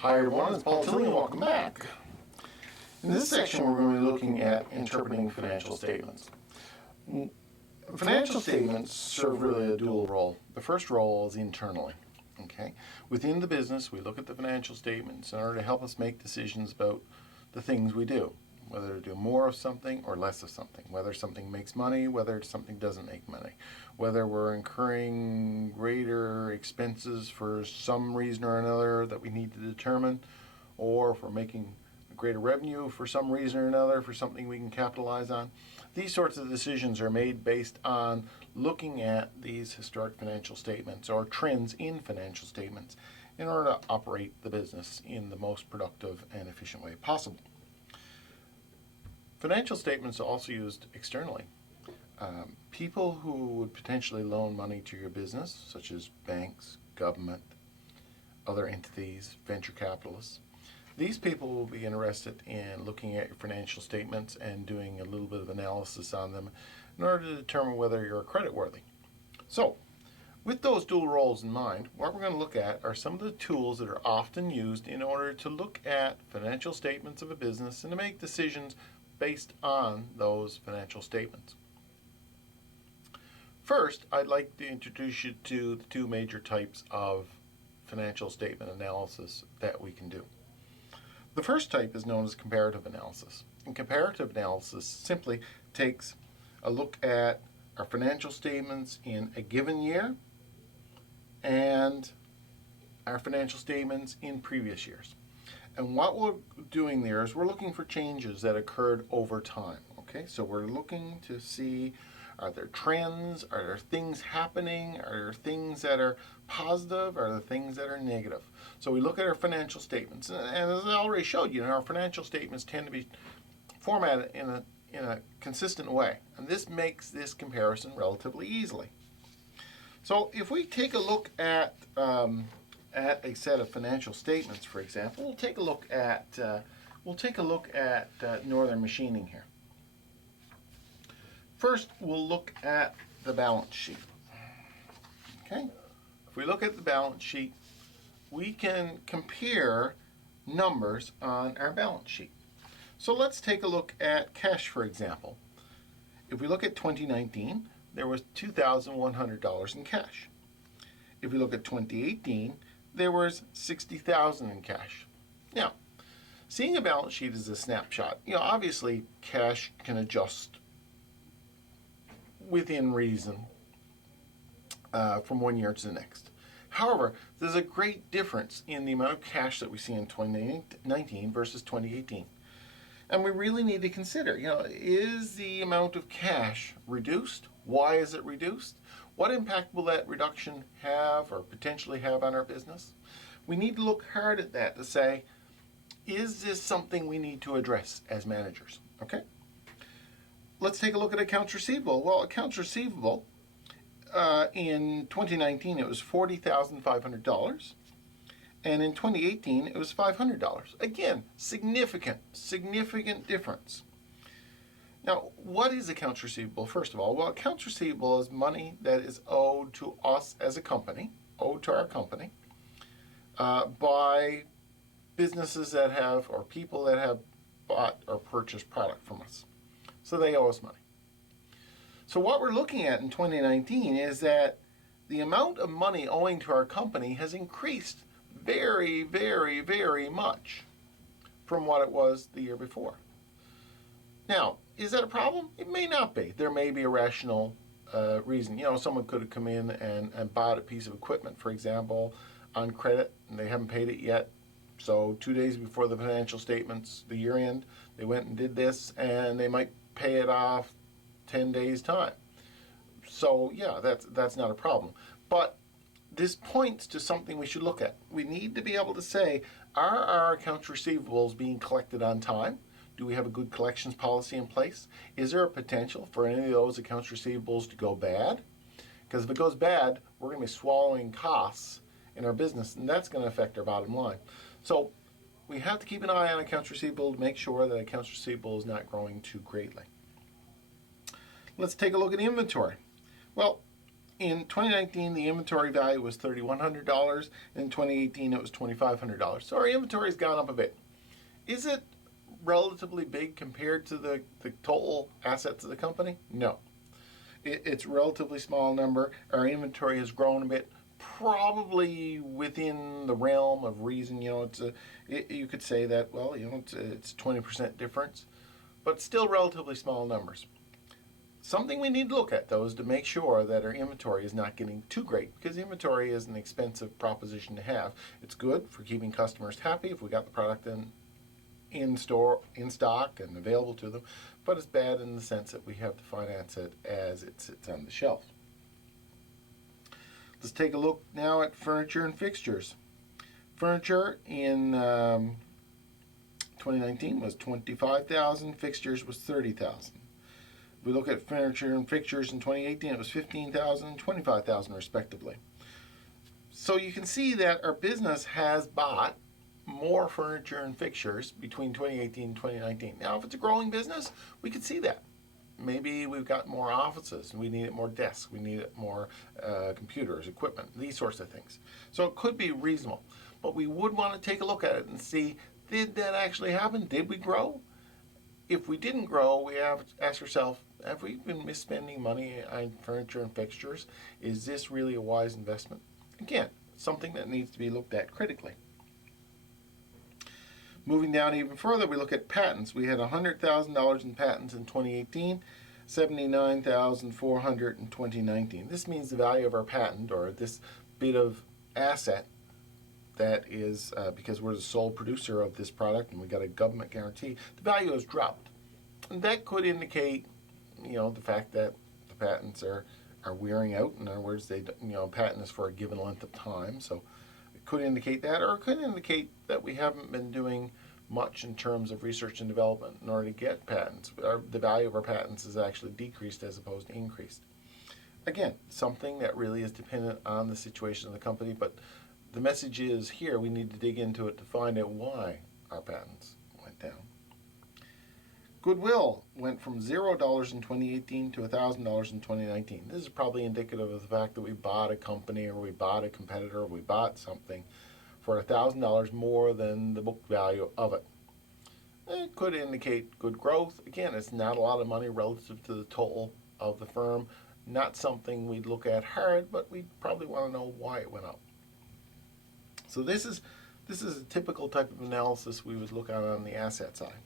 Hi everyone, it's Tilley and welcome back. In this section we're going to be looking at interpreting financial statements. Financial statements serve really a dual role. The first role is internally. Okay? Within the business we look at the financial statements in order to help us make decisions about the things we do. Whether to do more of something or less of something. Whether something makes money, whether something doesn't make money. Whether we're incurring greater expenses for some reason or another that we need to determine, or if we're making greater revenue for some reason or another for something we can capitalize on. These sorts of decisions are made based on looking at these historic financial statements or trends in financial statements in order to operate the business in the most productive and efficient way possible. Financial statements are also used externally. People who would potentially loan money to your business, such as banks, government, other entities, venture capitalists, these people will be interested in looking at your financial statements and doing a little bit of analysis on them in order to determine whether you're creditworthy. So, with those dual roles in mind, what we're going to look at are some of the tools that are often used in order to look at financial statements of a business and to make decisions based on those financial statements. First, I'd like to introduce you to the two major types of financial statement analysis that we can do. The first type is known as comparative analysis. And comparative analysis simply takes a look at our financial statements in a given year and our financial statements in previous years. And what we're doing there is we're looking for changes that occurred over time. Okay, so we're looking to see, are there trends, are there things happening, are there things that are positive, are there things that are negative. So we look at our financial statements, and as I already showed you, our financial statements tend to be formatted in a consistent way, and this makes this comparison relatively easily. So if we take a look at a set of financial statements, for example, we'll take a look at Northern Machining here. First, we'll look at the balance sheet. Okay, if we look at the balance sheet, we can compare numbers on our balance sheet. So let's take a look at cash, for example. If we look at 2019, there was $2,100 in cash. If we look at 2018, there was $60,000 in cash. Now, seeing a balance sheet as a snapshot, obviously cash can adjust within reason from one year to the next. However, there's a great difference in the amount of cash that we see in 2019 versus 2018. And we really need to consider, is the amount of cash reduced? Why is it reduced? What impact will that reduction have or potentially have on our business? We need to look hard at that to say, is this something we need to address as managers? Okay? Let's take a look at accounts receivable. Well, accounts receivable, in 2019 it was $40,500. And in 2018, it was $500. Again, significant difference. Now, what is accounts receivable, first of all? Well, accounts receivable is money that is owed to us as a company, owed to our company, by businesses that have, or people that have bought or purchased product from us. So they owe us money. So what we're looking at in 2019 is that the amount of money owing to our company has increased very, very, very much from what it was the year before. Now, is that a problem? It may not be. There may be a rational reason. Someone could have come in and bought a piece of equipment, for example, on credit, and they haven't paid it yet. So 2 days before the financial statements, the year end, they went and did this, and they might pay it off 10 days' time. So yeah, that's not a problem. But this points to something we should look at. We need to be able to say, are our accounts receivables being collected on time? Do we have a good collections policy in place? Is there a potential for any of those accounts receivables to go bad? Because if it goes bad, we're going to be swallowing costs in our business, and that's going to affect our bottom line. So we have to keep an eye on accounts receivable to make sure that accounts receivable is not growing too greatly. Let's take a look at inventory. Well, In 2019, the inventory value was $3,100. In 2018, it was $2,500. So our inventory has gone up a bit. Is it relatively big compared to the total assets of the company? No. It's a relatively small number. Our inventory has grown a bit, probably within the realm of reason. You could say that, well, it's 20% difference, but still relatively small numbers. Something we need to look at, though, is to make sure that our inventory is not getting too great, because inventory is an expensive proposition to have. It's good for keeping customers happy if we got the product in store, in stock, and available to them, but it's bad in the sense that we have to finance it as it sits on the shelf. Let's take a look now at furniture and fixtures. Furniture in 2019 was $25,000. Fixtures was $30,000. We look at furniture and fixtures in 2018, it was $15,000 and $25,000 respectively. So you can see that our business has bought more furniture and fixtures between 2018 and 2019. Now, if it's a growing business, we could see that. Maybe we've got more offices, and we need more desks, we need more computers, equipment, these sorts of things. So it could be reasonable. But we would want to take a look at it and see, did that actually happen? Did we grow? If we didn't grow, we have to ask ourselves, have we been misspending money on furniture and fixtures? Is this really a wise investment? Again, something that needs to be looked at critically. Moving down even further, we look at patents. We had $100,000 in patents in 2018, $79,400 in 2019. This means the value of our patent, or this bit of asset that is, because we're the sole producer of this product and we got a government guarantee, the value has dropped. And that could indicate, the fact that the patents are wearing out. In other words, patent is for a given length of time, so it could indicate that, or it could indicate that we haven't been doing much in terms of research and development in order to get patents. The value of our patents is actually decreased as opposed to increased. Again, something that really is dependent on the situation of the company, but the message is here, we need to dig into it to find out why our patents went down. Goodwill went from $0 in 2018 to $1,000 in 2019. This is probably indicative of the fact that we bought a company, or we bought a competitor, or we bought something for $1,000 more than the book value of it. It could indicate good growth. Again, it's not a lot of money relative to the total of the firm. Not something we'd look at hard, but we'd probably want to know why it went up. So this is a typical type of analysis we would look at on the asset side.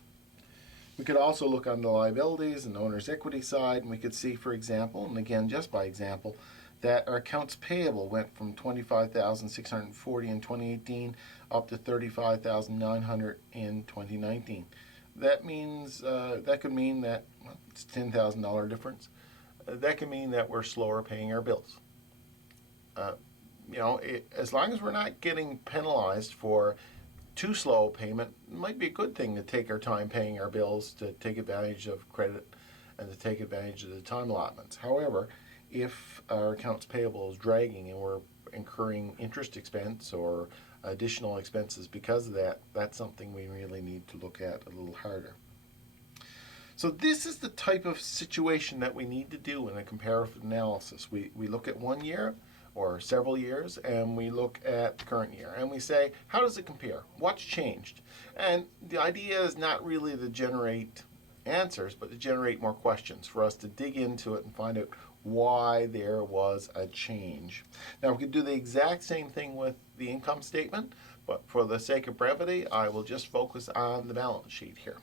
We could also look on the liabilities and owner's equity side, and we could see, for example, and again just by example, that our accounts payable went from $25,640 in 2018 up to $35,900 in 2019. That means that could mean that it's a $10,000 difference. That can mean that we're slower paying our bills. As long as we're not getting penalized for too slow payment, it might be a good thing to take our time paying our bills, to take advantage of credit and to take advantage of the time allotments. However, if our accounts payable is dragging and we're incurring interest expense or additional expenses because of that, that's something we really need to look at a little harder. So this is the type of situation that we need to do in a comparative analysis. We look at 1 year or several years, and we look at the current year, and we say, how does it compare? What's changed? And the idea is not really to generate answers, but to generate more questions for us to dig into it and find out why there was a change. Now, we could do the exact same thing with the income statement, but for the sake of brevity, I will just focus on the balance sheet here.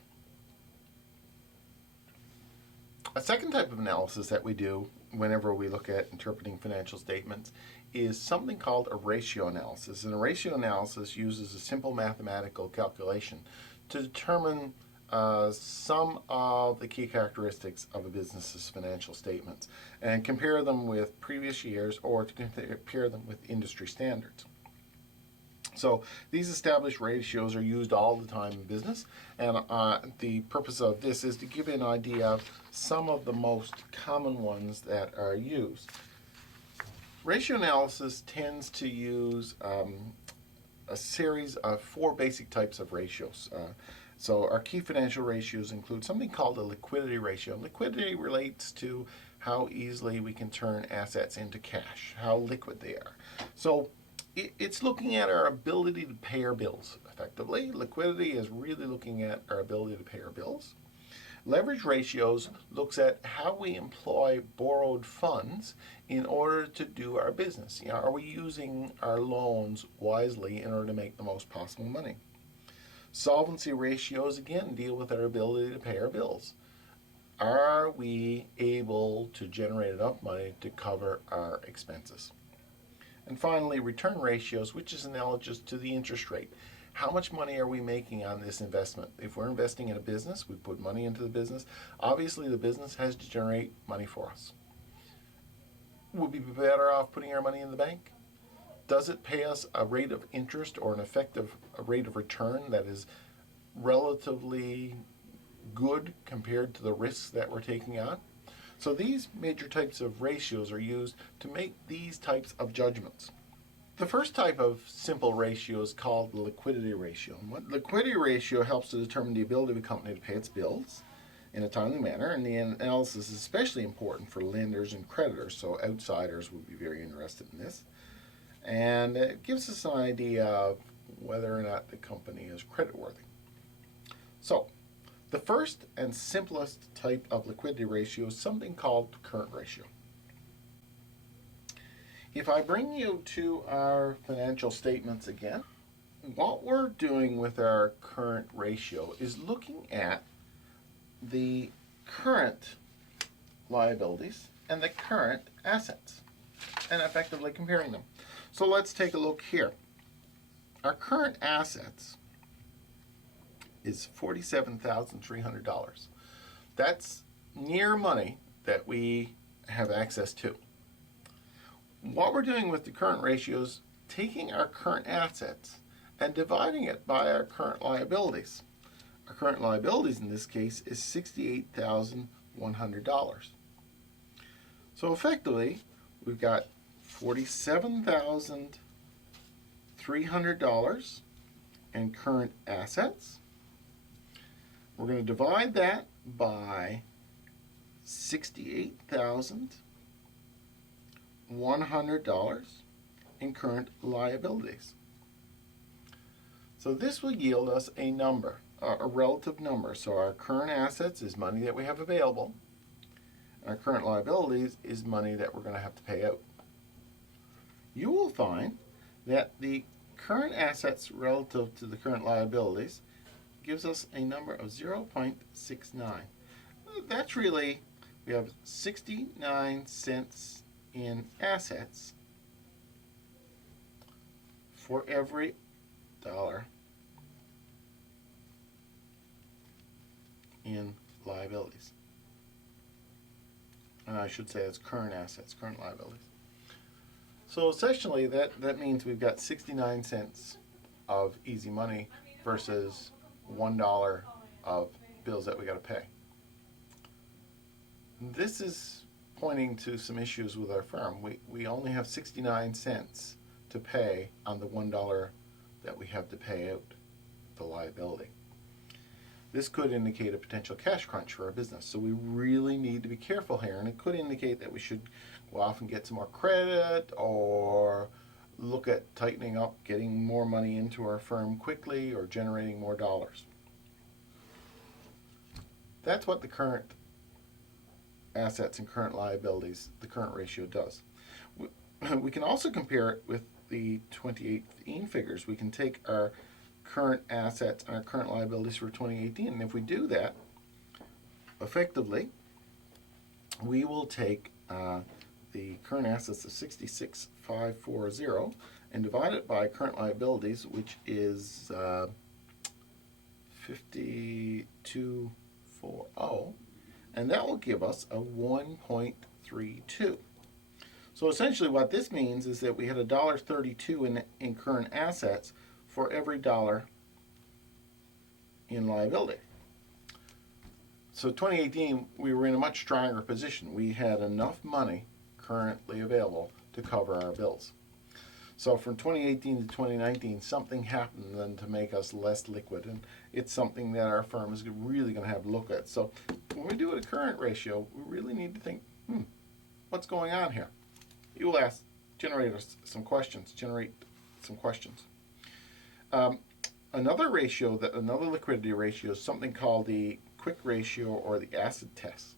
A second type of analysis that we do whenever we look at interpreting financial statements is something called a ratio analysis. And a ratio analysis uses a simple mathematical calculation to determine some of the key characteristics of a business's financial statements and compare them with previous years, or to compare them with industry standards. So these established ratios are used all the time in business, and the purpose of this is to give you an idea of some of the most common ones that are used. Ratio analysis tends to use a series of 4 basic types of ratios. So our key financial ratios include something called a liquidity ratio. Liquidity relates to how easily we can turn assets into cash, how liquid they are. So it's looking at our ability to pay our bills effectively. Liquidity is really looking at our ability to pay our bills. Leverage ratios looks at how we employ borrowed funds in order to do our business. Are we using our loans wisely in order to make the most possible money? Solvency ratios, again, deal with our ability to pay our bills. Are we able to generate enough money to cover our expenses? And finally, return ratios, which is analogous to the interest rate. How much money are we making on this investment? If we're investing in a business, we put money into the business. Obviously, the business has to generate money for us. Would we be better off putting our money in the bank? Does it pay us a rate of interest or an effective rate of return that is relatively good compared to the risks that we're taking on? So these major types of ratios are used to make these types of judgments. The first type of simple ratio is called the liquidity ratio. The liquidity ratio helps to determine the ability of a company to pay its bills in a timely manner, and the analysis is especially important for lenders and creditors, so outsiders would be very interested in this. And it gives us an idea of whether or not the company is creditworthy. So, the first and simplest type of liquidity ratio is something called the current ratio. If I bring you to our financial statements again, what we're doing with our current ratio is looking at the current liabilities and the current assets and effectively comparing them. So let's take a look here. Our current assets is $47,300. That's near money that we have access to. What we're doing with the current ratio is taking our current assets and dividing it by our current liabilities. Our current liabilities in this case is $68,100. So effectively, we've got $47,300 in current assets. We're going to divide that by $68,100 in current liabilities. So this will yield us a number, a relative number. So our current assets is money that we have available. Our current liabilities is money that we're going to have to pay out. You will find that the current assets relative to the current liabilities gives us a number of 0.69. That's really, we have 69 cents in assets for every dollar in liabilities. And I should say it's current assets, current liabilities. So essentially that means we've got 69 cents of easy money versus $1 of bills that we got to pay. This is pointing to some issues with our firm. We only have 69 cents to pay on the $1 that we have to pay out the liability. This could indicate a potential cash crunch for our business. So we really need to be careful here, and it could indicate that we should go off and get some more credit or look at tightening up, getting more money into our firm quickly or generating more dollars. That's what the current assets and current liabilities, the current ratio does. We can also compare it with the 2018 figures. We can take our current assets and our current liabilities for 2018, and if we do that, effectively, we will take the current assets of 66,540 and divide it by current liabilities, which is 5240, and that will give us a 1.32. So essentially what this means is that we had $1.32 in current assets for every dollar in liability. So 2018, we were in a much stronger position. We had enough money currently available to cover our bills. So from 2018 to 2019, something happened then to make us less liquid, and it's something that our firm is really going to have to look at. So when we do a current ratio, we really need to think what's going on here? You will ask, generate some questions. Another liquidity ratio is something called the quick ratio or the acid test.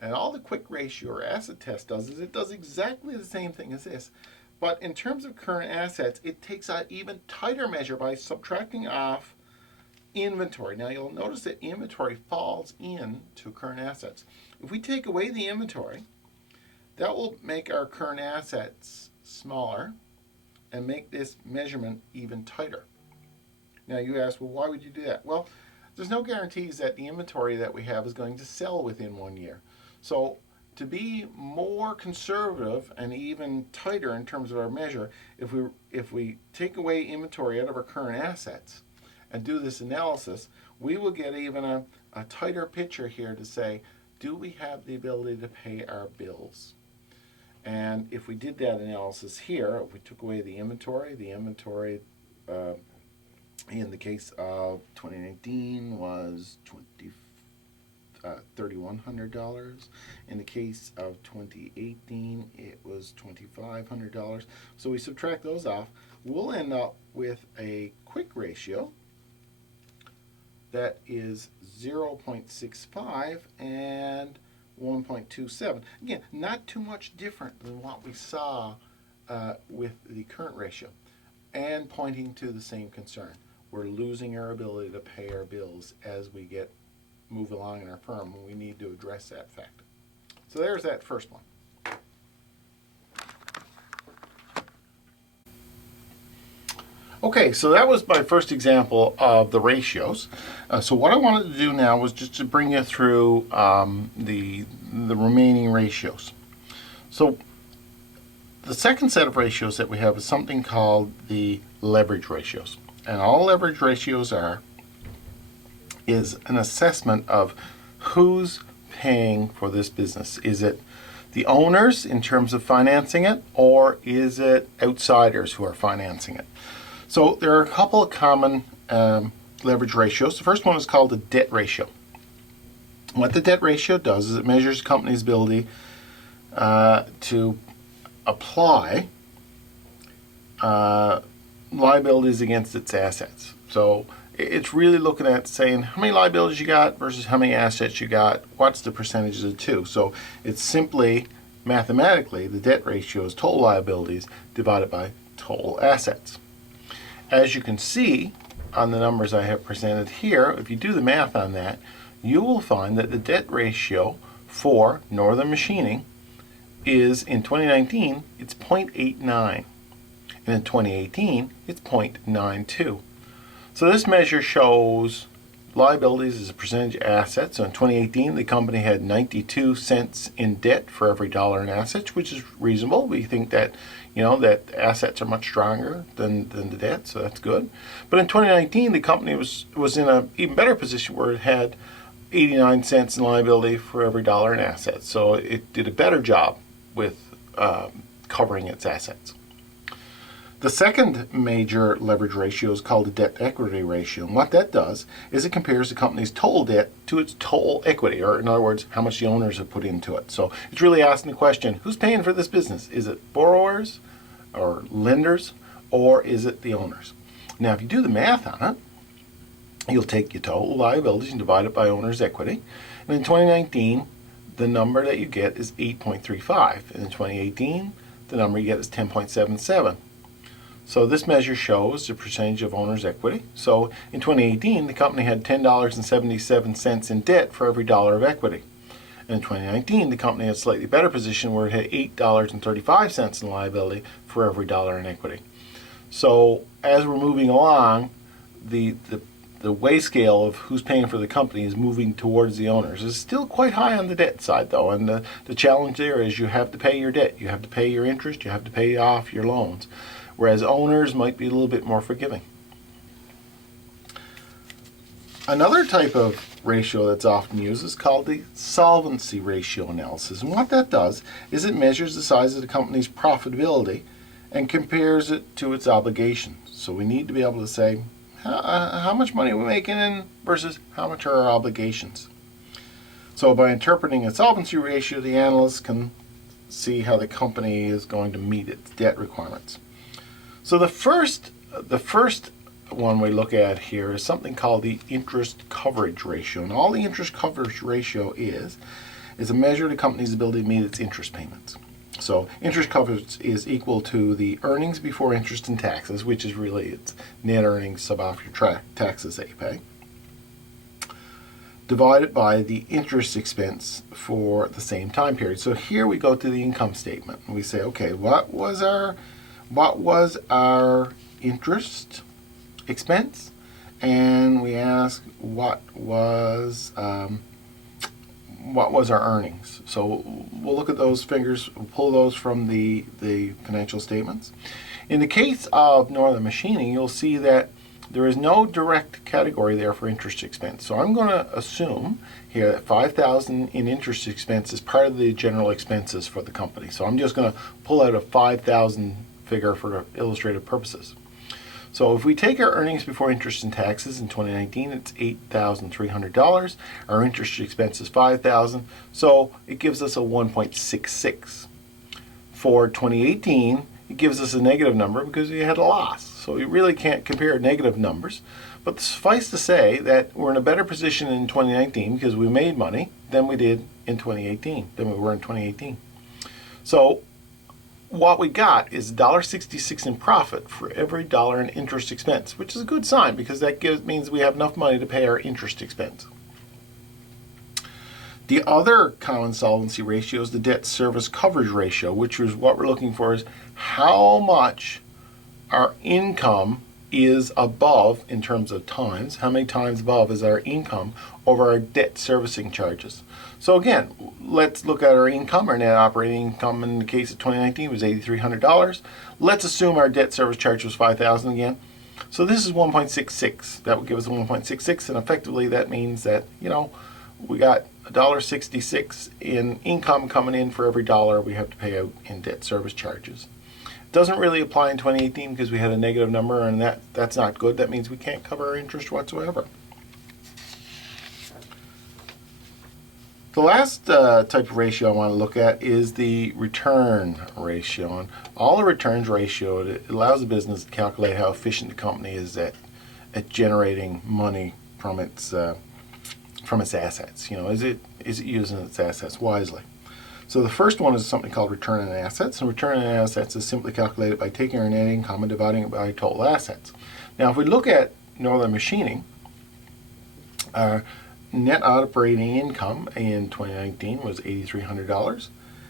And all the quick ratio or acid test does is it does exactly the same thing as this. But in terms of current assets, it takes an even tighter measure by subtracting off inventory. Now you'll notice that inventory falls into current assets. If we take away the inventory, that will make our current assets smaller and make this measurement even tighter. Now you ask, well, why would you do that? Well, there's no guarantees that the inventory that we have is going to sell within 1 year. So to be more conservative and even tighter in terms of our measure, if we take away inventory out of our current assets and do this analysis, we will get even a tighter picture here to say, do we have the ability to pay our bills? And if we did that analysis here, if we took away the inventory in the case of 2019 was $3,100. In the case of 2018, it was $2,500. So we subtract those off, we'll end up with a quick ratio that is 0.65 and 1.27. Again, not too much different than what we saw with the current ratio, and pointing to the same concern. We're losing our ability to pay our bills as we move along in our firm, and we need to address that fact. So there's that first one. Okay, so that was my first example of the ratios. So what I wanted to do now was just to bring you through the remaining ratios. So the second set of ratios that we have is something called the leverage ratios. And all leverage ratios is an assessment of who's paying for this business. Is it the owners in terms of financing it, or is it outsiders who are financing it? So there are a couple of common leverage ratios. The first one is called the debt ratio. What the debt ratio does is it measures a company's ability to apply liabilities against its assets. So it's really looking at saying how many liabilities you got versus how many assets you got, what's the percentage of the two. So it's simply, mathematically, the debt ratio is total liabilities divided by total assets. As you can see on the numbers I have presented here, if you do the math on that, you will find that the debt ratio for Northern Machining is, in 2019, it's 0.89. And in 2018, it's 0.92. So this measure shows liabilities as a percentage of assets. So in 2018, the company had 92 cents in debt for every dollar in assets, which is reasonable. We think that, that assets are much stronger than the debt, so that's good. But in 2019, the company was in an even better position where it had 89 cents in liability for every dollar in assets. So it did a better job with covering its assets. The second major leverage ratio is called the debt-equity ratio. And what that does is it compares the company's total debt to its total equity, or in other words, how much the owners have put into it. So it's really asking the question, who's paying for this business? Is it borrowers or lenders, or is it the owners? Now, if you do the math on it, you'll take your total liabilities and divide it by owner's equity. And in 2019, the number that you get is 8.35. And in 2018, the number you get is 10.77. So this measure shows the percentage of owner's equity. So in 2018, the company had $10.77 in debt for every dollar of equity. And in 2019, the company had a slightly better position where it had $8.35 in liability for every dollar in equity. So as we're moving along, the weigh scale of who's paying for the company is moving towards the owners. It's still quite high on the debt side, though, and the challenge there is you have to pay your debt, you have to pay your interest, you have to pay off your loans, whereas owners might be a little bit more forgiving. Another type of ratio that's often used is called the solvency ratio analysis, and what that does is it measures the size of the company's profitability and compares it to its obligations. So we need to be able to say, how much money are we making in versus how much are our obligations. So by interpreting a solvency ratio, the analyst can see how the company is going to meet its debt requirements. So the first one we look at here is something called the interest coverage ratio. And all the interest coverage ratio is a measure of the company's ability to meet its interest payments. So interest coverage is equal to the earnings before interest and taxes, which is really its net earnings sub off your taxes that you pay, divided by the interest expense for the same time period. So here we go to the income statement and we say, okay, what was our interest expense? And we ask what was our earnings. So we'll look at those figures, we'll pull those from the financial statements. In the case of Northern Machining, you'll see that there is no direct category there for interest expense. So I'm going to assume here that $5,000 in interest expense is part of the general expenses for the company. So I'm just going to pull out a $5,000 figure for illustrative purposes. So if we take our earnings before interest and taxes in 2019, it's $8,300. Our interest expense is $5,000. So it gives us a 1.66. For 2018, it gives us a negative number because we had a loss. So you really can't compare negative numbers. But suffice to say that we're in a better position in 2019 because we made money than we did in 2018, than we were in 2018. So what we got is $1.66 in profit for every dollar in interest expense, which is a good sign because that means we have enough money to pay our interest expense. The other common solvency ratio is the debt service coverage ratio, which is what we're looking for is how much our income is above in terms of times, how many times above is our income over our debt servicing charges. So again, let's look at our income. Our net operating income in the case of 2019 was $8,300. Let's assume our debt service charge was $5,000 again. So this is 1.66. That would give us a 1.66, and effectively that means that, we got $1.66 in income coming in for every dollar we have to pay out in debt service charges. It doesn't really apply in 2018 because we had a negative number, and that's not good. That means we can't cover our interest whatsoever. The last type of ratio I want to look at is the return ratio. And all the returns ratio, it allows the business to calculate how efficient the company is at generating money from its assets. Is it using its assets wisely? So the first one is something called return on assets. And return on assets is simply calculated by taking our net income and dividing it by total assets. Now, if we look at Northern Machining, our net operating income in 2019 was $8,300,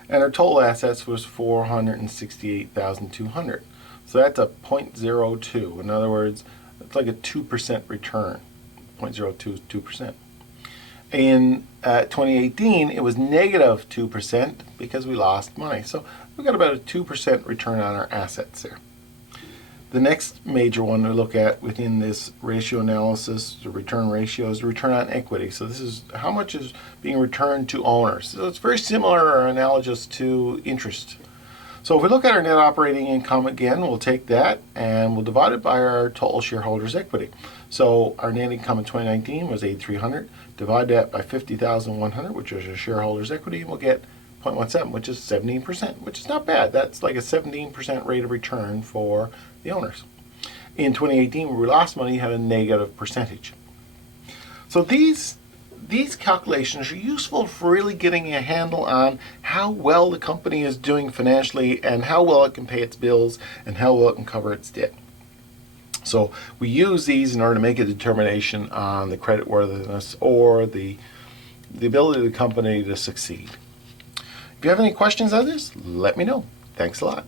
and our total assets was $468,200. So that's a 0.02. In other words, it's like a 2% return. 0.02 is 2%. In 2018, it was negative 2% because we lost money. So we got about a 2% return on our assets there. The next major one to look at within this ratio analysis, the return ratio, is the return on equity. So this is how much is being returned to owners. So it's very similar or analogous to interest. So if we look at our net operating income again, we'll take that and we'll divide it by our total shareholders' equity. So our net income in 2019 was $8,300. Divide that by $50,100, which is our shareholders' equity, and we'll get 0.17, which is 17%, which is not bad. That's like a 17% rate of return for the owners. In 2018, where we lost money, had a negative percentage. So these calculations are useful for really getting a handle on how well the company is doing financially and how well it can pay its bills and how well it can cover its debt. So we use these in order to make a determination on the creditworthiness or the ability of the company to succeed. If you have any questions on this, let me know. Thanks a lot.